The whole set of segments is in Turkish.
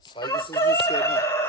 Sai desses do sangue.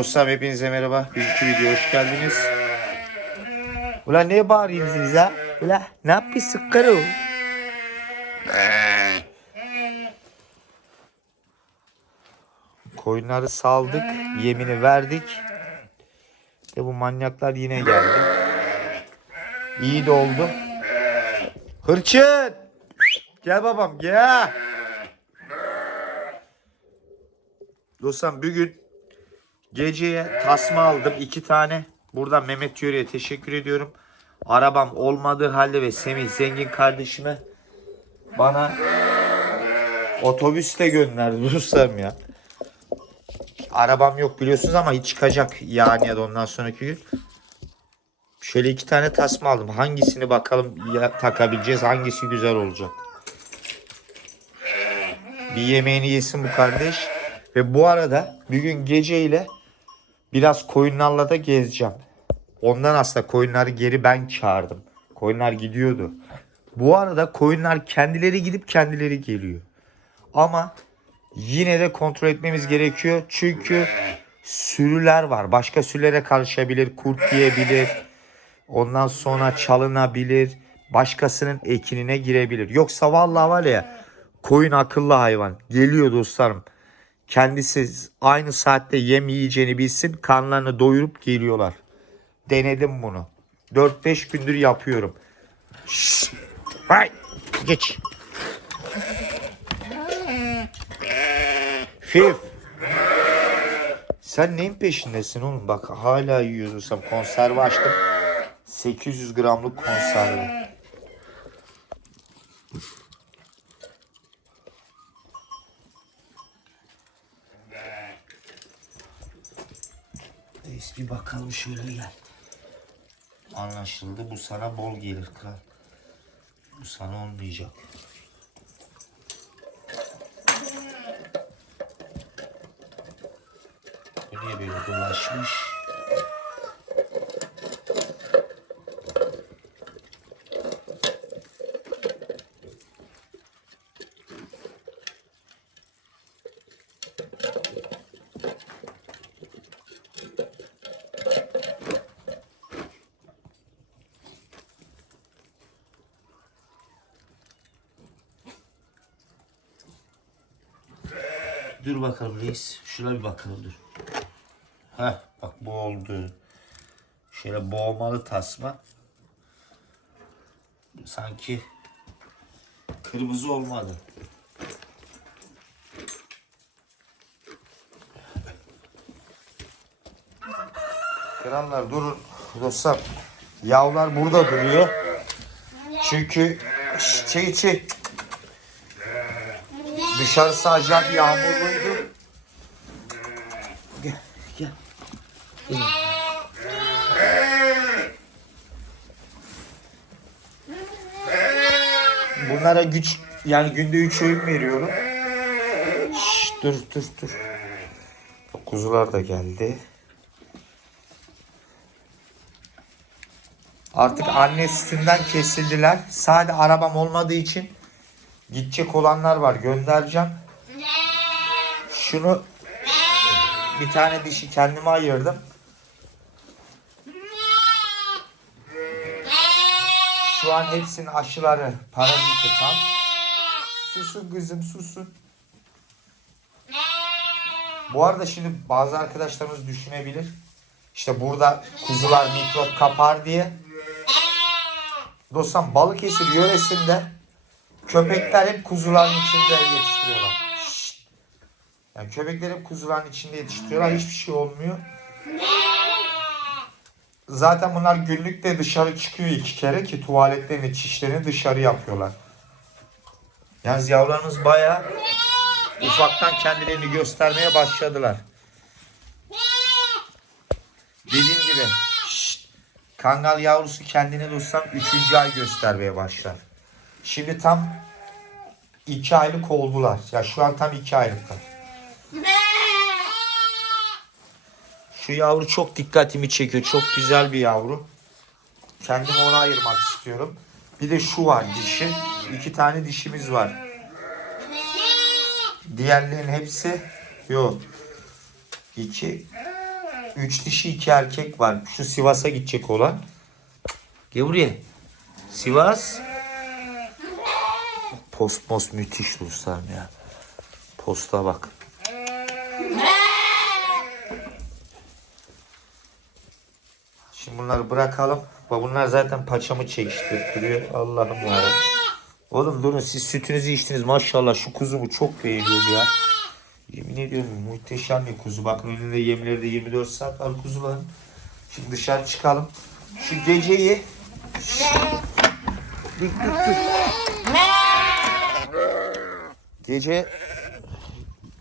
Dostlar hepinize merhaba. Bir iki video hoş geldiniz. Ulan ne bağırıyorsunuz ha? Ulan ne yapıyorsun karı? Koyunları saldık, yemini verdik. Ve bu manyaklar yine geldi. İyi de oldu. Hırçın! Gel babam gel. Dostum bugün Geceye tasma aldım iki tane. Buradan Mehmet Yöre'ye teşekkür ediyorum. Arabam olmadığı halde ve Semih zengin kardeşime bana otobüste gönderdi dostlarım ya. Arabam yok biliyorsunuz ama hiç çıkacak yani ya da ondan sonraki gün. Şöyle iki tane tasma aldım. Hangisini bakalım ya, takabileceğiz. Hangisi güzel olacak. Bir yemeğini yesin bu kardeş. Ve bu arada bugün geceyle biraz koyunlarla da gezeceğim. Ondan aslında koyunları geri ben çağırdım. Koyunlar gidiyordu. Bu arada koyunlar kendileri gidip kendileri geliyor. Ama yine de kontrol etmemiz gerekiyor. Çünkü sürüler var. Başka sürülere karışabilir, kurt yiyebilir. Ondan sonra çalınabilir. Başkasının ekinine girebilir. Yoksa vallahi var ya koyun akıllı hayvan. Geliyor dostlarım. Kendisi aynı saatte yem yiyeceğini bilsin. Karnlarını doyurup geliyorlar. Denedim bunu. 4-5 gündür yapıyorum. Şşş. Geç. Fif. Sen neyin peşindesin oğlum? Bak hala yiyorsun. Konserve açtım. 800 gramlık konserve. Reis bir bakalım şöyle gel. Anlaşıldı. Bu sana bol gelir kral. Bu sana olmayacak. Bu böyle dolaşmış? Dur bakalım reis. Şuna bir bakalım dur. Heh bak bu oldu. Şöyle boğmalı tasma. Sanki kırmızı olmadı. Krallar durun. Dostlar yavlar burada duruyor. Çünkü şey şey Dışarısı acayip yağmurluydu. Gel, gel. Gel. Bunlara güç yani günde 3 öğün veriyorum. Şşş, dur dur dur. Kuzular da geldi. Artık anne sütünden kesildiler. Sadece arabam olmadığı için Gidecek olanlar var göndereceğim. Şunu bir tane dişi kendime ayırdım. An hepsinin aşıları paraziti tam. Susun kızım susun. Bu arada şimdi bazı arkadaşlarımız düşünebilir. İşte burada kuzular mikrop kapar diye. Dostum Balıkesir yöresinde Köpekler hep kuzuların içinde yetiştiriyorlar. Yani köpekler hep kuzuların içinde yetiştiriyorlar. Hiçbir şey olmuyor. Zaten bunlar günlük de dışarı çıkıyor iki kere ki tuvaletlerini, çişlerini dışarı yapıyorlar. Yalnız yavrularınız bayağı ufaktan kendilerini göstermeye başladılar. Dediğim gibi şşt, kangal yavrusu kendini dostum 3. ay göstermeye başlar. Şimdi tam 2 aylık oldular. Ya şu an tam 2 aylıklar. Şu yavru çok dikkatimi çekiyor. Çok güzel bir yavru. Kendimi ona ayırmak istiyorum. Bir de şu var dişi. İki tane dişimiz var. Diğerlerin hepsi yok. İki, üç dişi iki erkek var. Şu Sivas'a gidecek olan. Gel buraya. Sivas. Post post müthiş dostlarım ya. Posta bak. Şimdi bunları bırakalım. Bak Bunlar zaten paçamı çekiştirtiyor. Allah'ım yarabbim. Oğlum durun siz sütünüzü içtiniz maşallah şu kuzumu çok beğeniyorum ya. Yemin ediyorum muhteşem bir kuzu. Bakın önünde yemleri de 24 saat var kuzuların. Şimdi dışarı çıkalım. Şu geceyi. Dik dik dik. Gece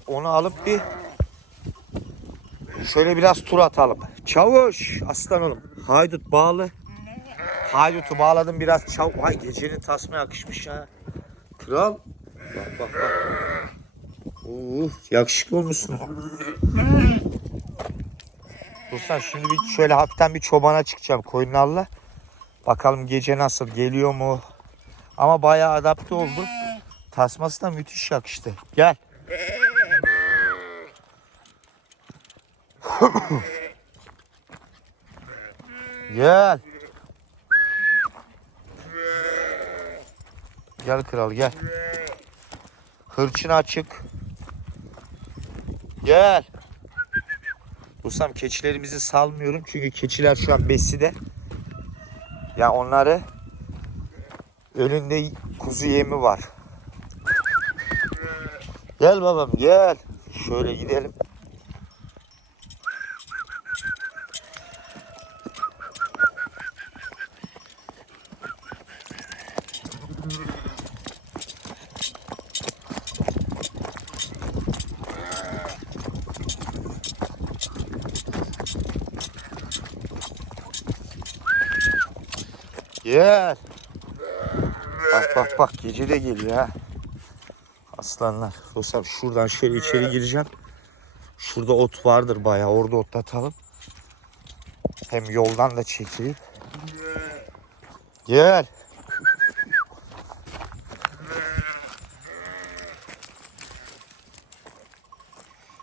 onu alıp bir şöyle biraz tur atalım. Çavuş aslanım. Haydut bağlı. Haydut'u bağladım biraz çav... Ay gecenin tasma yakışmış ya. Kral. Bak bak bak. Oo, yakışıklı olmuşsun. Dostlar şimdi bir şöyle hafiften bir çobana çıkacağım koyunlarla. Bakalım gece nasıl geliyor mu? Ama bayağı adapte oldu. Tasması da müthiş yakıştı. Gel. Gel. Gel kral gel. Hırçın açık. Gel. Usam keçilerimizi salmıyorum çünkü keçiler şu an beside. Ya onları önünde kuzu yemi var. Gel babam gel. Şöyle gidelim. Gel. Bak bak bak gece de geliyor ha. Aslanlar. Dostlar şuradan şöyle içeri gireceğim. Şurada ot vardır bayağı. Orada otlatalım. Hem yoldan da çekileyim. Gel.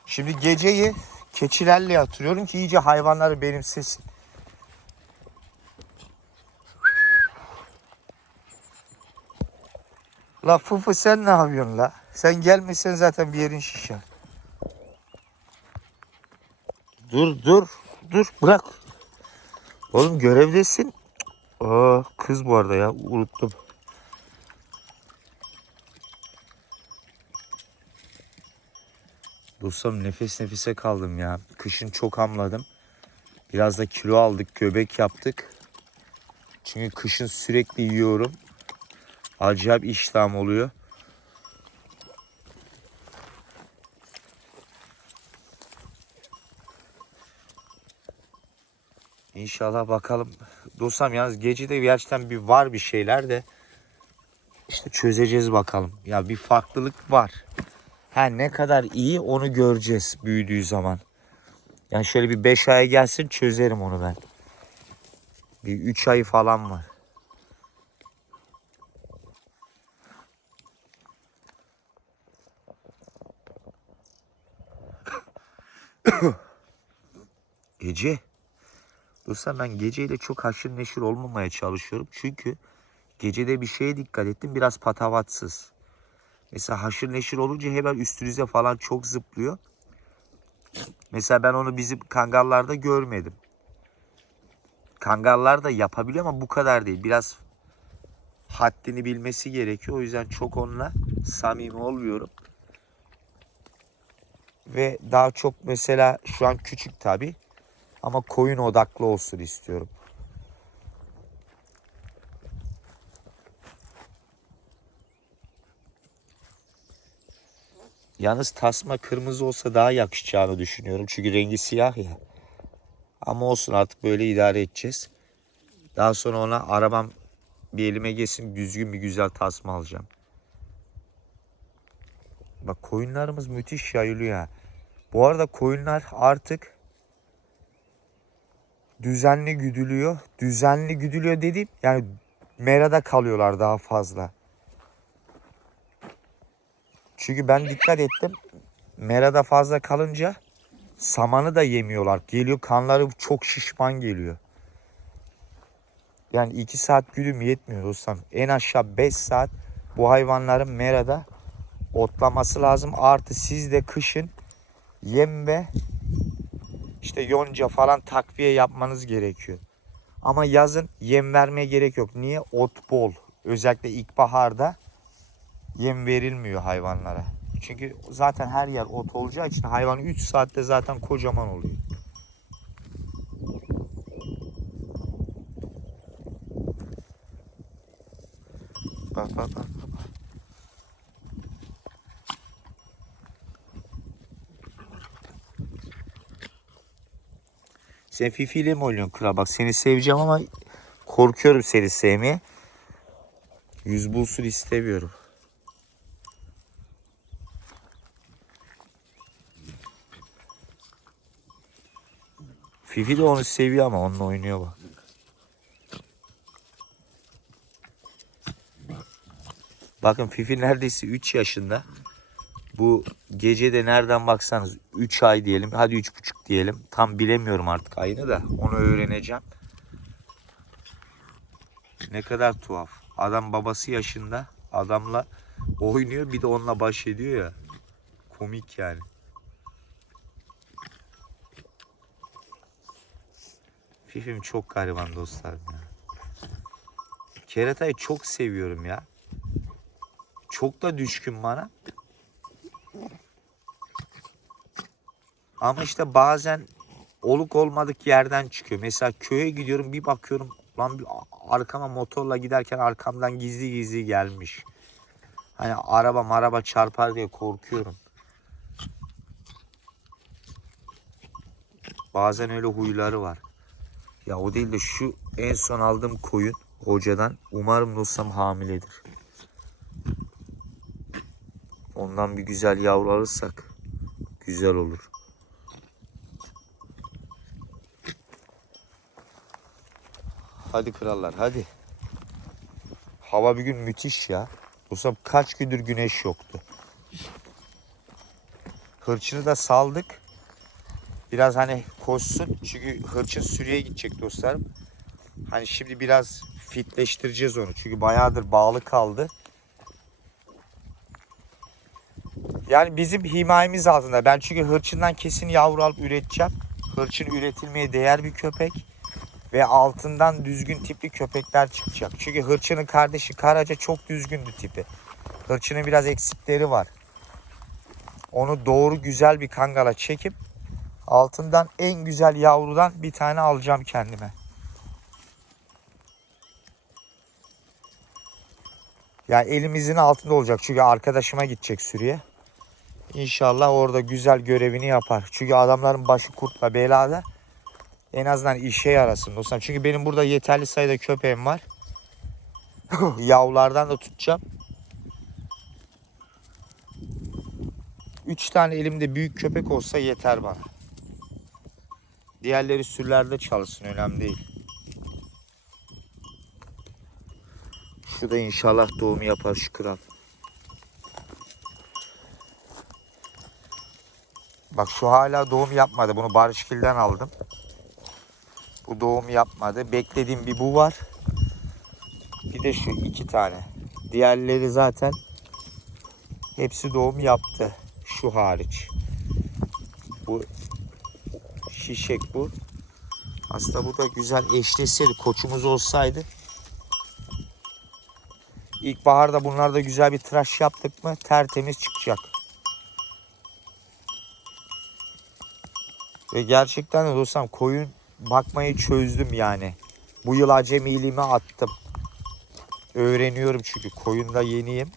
Şimdi geceyi keçilerle yatırıyorum ki iyice hayvanları benimsesin. La Fufu sen ne yapıyorsun la? Sen gelmesen zaten bir yerin şişer. Dur dur dur bırak. Oğlum görevdesin. Aa, kız bu arada ya unuttum. Dostum nefes nefese kaldım ya. Kışın çok hamladım. Biraz da kilo aldık, göbek yaptık. Çünkü kışın sürekli yiyorum. Acayip iştahım oluyor. İnşallah bakalım. Dostum yalnız gecede gerçekten bir var bir şeyler de işte çözeceğiz bakalım. Ya bir farklılık var. Ha ne kadar iyi onu göreceğiz büyüdüğü zaman. Yani şöyle bir 5 aya gelsin çözerim onu ben. Bir 3 ayı falan var. Gece. Dostlar ben geceyle çok haşır neşir olmamaya çalışıyorum. Çünkü gecede bir şeye dikkat ettim. Biraz patavatsız. Mesela haşır neşir olunca hemen üstünüze falan çok zıplıyor. Mesela ben onu bizim kangallarda görmedim. Kangallar da yapabiliyor ama bu kadar değil. Biraz haddini bilmesi gerekiyor. O yüzden çok onunla samimi olmuyorum. Ve daha çok mesela şu an küçük tabi ama koyun odaklı olsun istiyorum. Yalnız tasma kırmızı olsa daha yakışacağını düşünüyorum. Çünkü rengi siyah ya. Ama olsun artık böyle idare edeceğiz. Daha sonra ona arabam bir elime geçsin düzgün bir güzel tasma alacağım. Bak koyunlarımız müthiş yayılıyor ha. Bu arada koyunlar artık düzenli güdülüyor. Düzenli güdülüyor dediğim yani merada kalıyorlar daha fazla. Çünkü ben dikkat ettim. Merada fazla kalınca samanı da yemiyorlar. Geliyor kanları çok şişman geliyor. Yani 2 saat güdüm yetmiyor dostum. En aşağı 5 saat bu hayvanların merada otlaması lazım. Artı siz de kışın yem ve işte yonca falan takviye yapmanız gerekiyor. Ama yazın yem vermeye gerek yok. Niye? Ot bol. Özellikle ilkbaharda yem verilmiyor hayvanlara. Çünkü zaten her yer ot olacağı için hayvan 3 saatte zaten kocaman oluyor. Bak bak bak. Sen Fifi ile mi oynuyorsun kral? Bak seni seveceğim ama korkuyorum seni sevmeye. Yüz bulsun istemiyorum. Fifi de onu seviyor ama onunla oynuyor bak. Bakın Fifi neredeyse 3 yaşında. Bu gece de nereden baksanız 3 ay diyelim. Hadi 3,5 diyelim. Tam bilemiyorum artık ayını da. Onu öğreneceğim. Ne kadar tuhaf. Adam babası yaşında. Adamla oynuyor bir de onunla baş ediyor ya. Komik yani. Fifim çok gariban dostlarım ya. Keratayı çok seviyorum ya. Çok da düşkün bana. Ama işte bazen oluk olmadık yerden çıkıyor. Mesela köye gidiyorum bir bakıyorum lan bir arkama motorla giderken arkamdan gizli gizli gelmiş. Hani araba maraba çarpar diye korkuyorum. Bazen öyle huyları var. Ya o değil de şu en son aldığım koyun hocadan umarım dostum hamiledir. Ondan bir güzel yavru alırsak güzel olur. Hadi krallar hadi. Hava bir gün müthiş ya. Dostum kaç gündür güneş yoktu. Hırçını da saldık. Biraz hani koşsun. Çünkü hırçın sürüye gidecek dostlarım. Hani şimdi biraz fitleştireceğiz onu. Çünkü bayağıdır bağlı kaldı. Yani bizim himayemiz altında. Ben çünkü hırçından kesin yavru alıp üreteceğim. Hırçın üretilmeye değer bir köpek. Ve altından düzgün tipli köpekler çıkacak. Çünkü hırçının kardeşi Karaca çok düzgündü tipi. Hırçının biraz eksikleri var. Onu doğru güzel bir kangala çekip altından en güzel yavrudan bir tane alacağım kendime. Yani elimizin altında olacak. Çünkü arkadaşıma gidecek sürüye. İnşallah orada güzel görevini yapar. Çünkü adamların başı kurtla belada. En azından işe yarasın dostum. Çünkü benim burada yeterli sayıda köpeğim var. Yavrulardan da tutacağım. Üç tane elimde büyük köpek olsa yeter bana. Diğerleri sürülerde çalışsın önemli değil. Şu da inşallah doğum yapar şu kral. Bak şu hala doğum yapmadı. Bunu Barışkil'den aldım. Bu doğum yapmadı. Beklediğim bir bu var. Bir de şu iki tane. Diğerleri zaten hepsi doğum yaptı. Şu hariç. Bu şişek bu. Aslında bu da güzel eşleşseydi. Koçumuz olsaydı. İlkbaharda bunlarda güzel bir tıraş yaptık mı tertemiz çıkacak. Ve gerçekten de dostum koyun bakmayı çözdüm yani. Bu yıl acemiliğimi attım. Öğreniyorum çünkü koyunda yeniyim.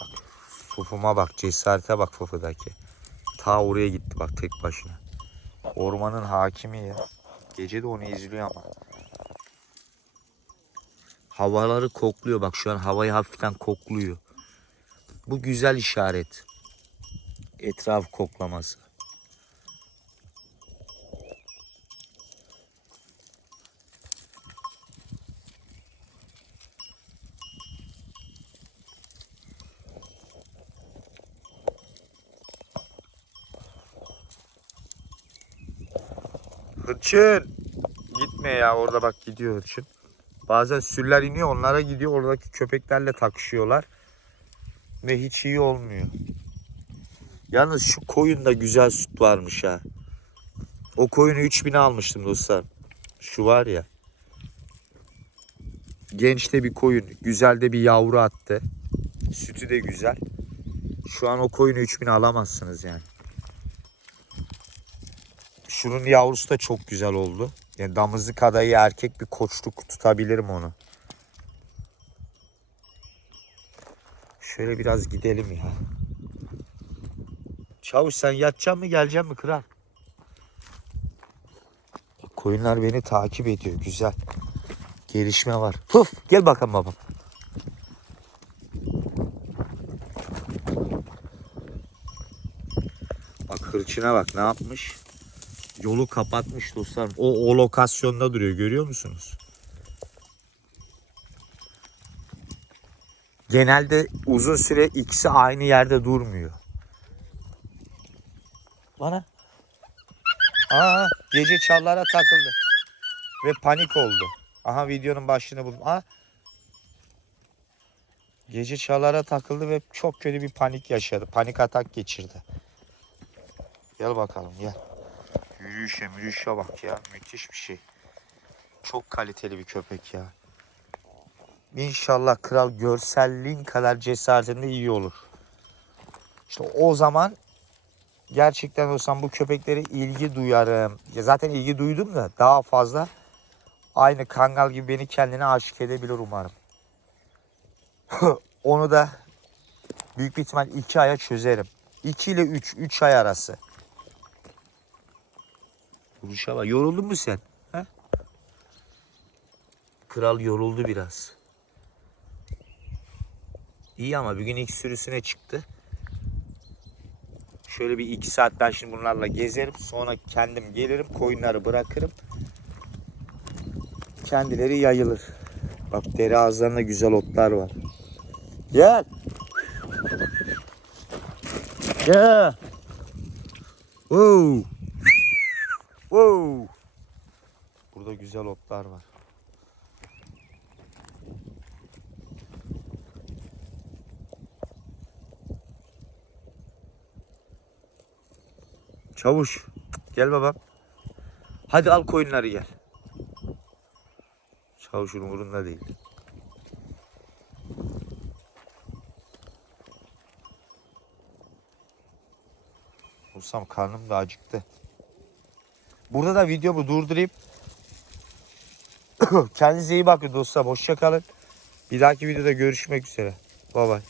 Bak, fufuma bak, cesarete bak fufudaki. Ta oraya gitti bak tek başına. Ormanın hakimi ya. Gece de onu izliyor ama. Havaları kokluyor bak şu an havayı hafiften kokluyor. Bu güzel işaret. Etraf koklaması. Hırçın. Gitme ya orada bak gidiyor hırçın. Bazen sürüler iniyor onlara gidiyor oradaki köpeklerle takışıyorlar. Ve hiç iyi olmuyor. Yalnız şu koyunda güzel süt varmış ha. O koyunu 3000'e almıştım dostlar. Şu var ya. Genç de bir koyun. Güzel de bir yavru attı. Sütü de güzel. Şu an o koyunu 3000'e alamazsınız yani. Şunun yavrusu da çok güzel oldu. Yani damızlık adayı erkek bir koçluk tutabilirim onu. Şöyle biraz gidelim ya. Çavuş sen yatacaksın mı geleceksin mi kral? Koyunlar beni takip ediyor güzel. Gelişme var. Puf gel bakalım babam. Bak hırçına bak ne yapmış? Yolu kapatmış dostlarım. O, o lokasyonda duruyor görüyor musunuz? Genelde uzun süre ikisi aynı yerde durmuyor. Aa, gece çallara takıldı. Ve panik oldu. Aha videonun başlığını buldum. Aa. Gece çallara takıldı ve çok kötü bir panik yaşadı. Panik atak geçirdi. Gel bakalım gel. Yürüyüşe yürüyüşe bak ya. Müthiş bir şey. Çok kaliteli bir köpek ya. İnşallah kral görselliğin kadar cesaretinde iyi olur. İşte o zaman gerçekten olsam bu köpeklere ilgi duyarım. Ya zaten ilgi duydum da daha fazla aynı kangal gibi beni kendine aşık edebilir umarım. Onu da büyük bir ihtimal iki aya çözerim. 2 ile 3, 3 ay arası. Vuruşa bak. Yoruldun mu sen? He? Kral yoruldu biraz. İyi ama bir gün ilk sürüsüne çıktı. Şöyle bir iki saat ben şimdi bunlarla gezerim. Sonra kendim gelirim koyunları bırakırım. Kendileri yayılır. Bak deri ağızlarında güzel otlar var. Gel. Gel. Wow. Wow. Burada güzel otlar var. Çavuş. Gel babam. Hadi al koyunları gel. Çavuşun umurunda değil. Olsam karnım da acıktı. Burada da videomu durdurayım. Kendinize iyi bakın dostlar. Hoşça kalın. Bir dahaki videoda görüşmek üzere. Bay bay.